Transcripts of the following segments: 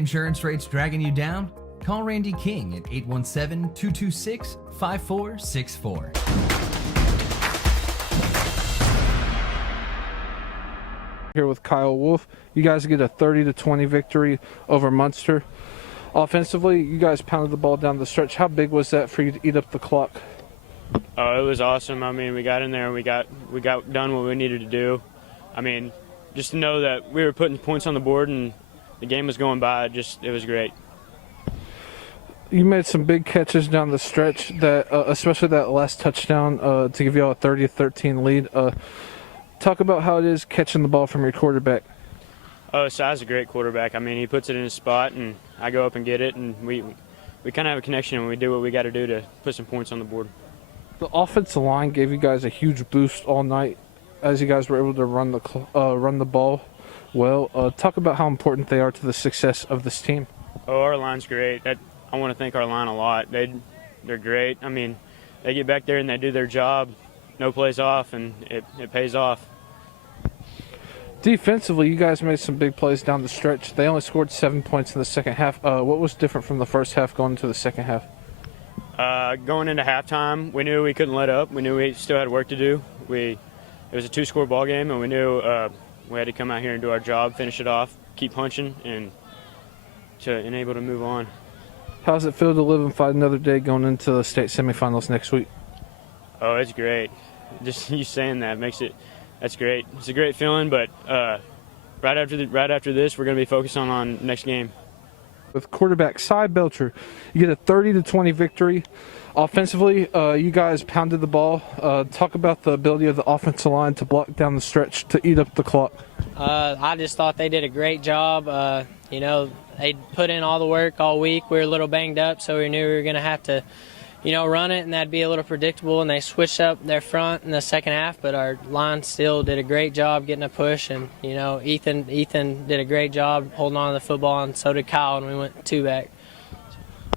insurance rates dragging you down? Call Randy King at 817-226-5464. Here with Kyle Wolf. You guys get a 30-20 victory over Muenster. Offensively, you guys pounded the ball down the stretch. How big was that for you to eat up the clock? Oh, it was awesome. I mean, we got in there and we got done what we needed to do. I mean, just to know that we were putting points on the board and the game was going by, it was great. You made some big catches down the stretch, that especially that last touchdown to give you all a 30-13 lead. Talk about how it is catching the ball from your quarterback. Oh, Sai's a great quarterback. I mean, he puts it in his spot, and I go up and get it, and we kind of have a connection, and we do what we got to do to put some points on the board. The offensive line gave you guys a huge boost all night as you guys were able to run the ball well. Talk about how important they are to the success of this team. Oh, our line's great. I want to thank our line a lot. They're great. I mean, they get back there and they do their job, no plays off, and it pays off. Defensively, you guys made some big plays down the stretch. They only scored 7 points in the second half. What was different from the first half going into the second half? Going into halftime, we knew we couldn't let up. We knew we still had work to do. It was a two-score ball game, and we knew we had to come out here and do our job, finish it off, keep punching, and able to move on. How does it feel to live and fight another day going into the state semifinals next week? Oh, it's great. Just you saying that that's great. It's a great feeling, but right after this, we're going to be focusing on next game. With quarterback Cy Belcher, you get a 30-20 victory. Offensively, you guys pounded the ball. Talk about the ability of the offensive line to block down the stretch to eat up the clock. I just thought they did a great job. They put in all the work all week. We were a little banged up, so we knew we were going to have to run it, and that'd be a little predictable, and they switched up their front in the second half, but our line still did a great job getting a push, and, Ethan did a great job holding on to the football, and so did Kyle, and we went two back.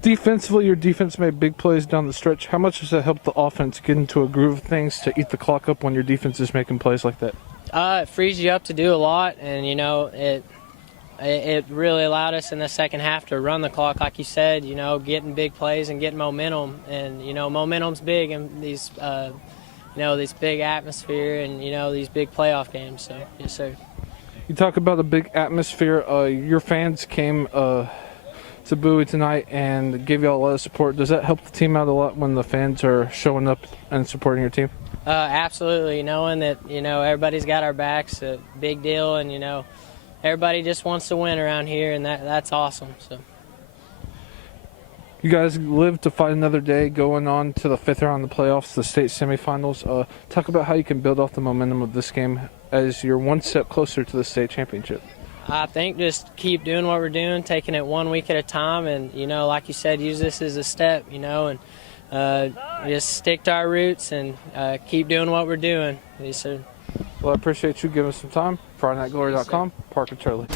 Defensively, your defense made big plays down the stretch. How much does that help the offense get into a groove of things to eat the clock up when your defense is making plays like that? It frees you up to do a lot, and, it really allowed us in the second half to run the clock, like you said, getting big plays and getting momentum. And, momentum's big in these, these big atmosphere and, these big playoff games. So, yes, sir. You talk about a big atmosphere. Your fans came to Bowie tonight and gave you all a lot of support. Does that help the team out a lot when the fans are showing up and supporting your team? Absolutely. Knowing that, everybody's got our backs, a big deal, and, everybody just wants to win around here, and that's awesome. So, you guys live to fight another day, going on to the fifth round of the playoffs, the state semifinals. Talk about how you can build off the momentum of this game as you're one step closer to the state championship. I think just keep doing what we're doing, taking it 1 week at a time, and like you said, use this as a step, and just stick to our roots and keep doing what we're doing. Yes, sir. Well, I appreciate you giving us some time. FridayNightGlory.com, Parker Turley.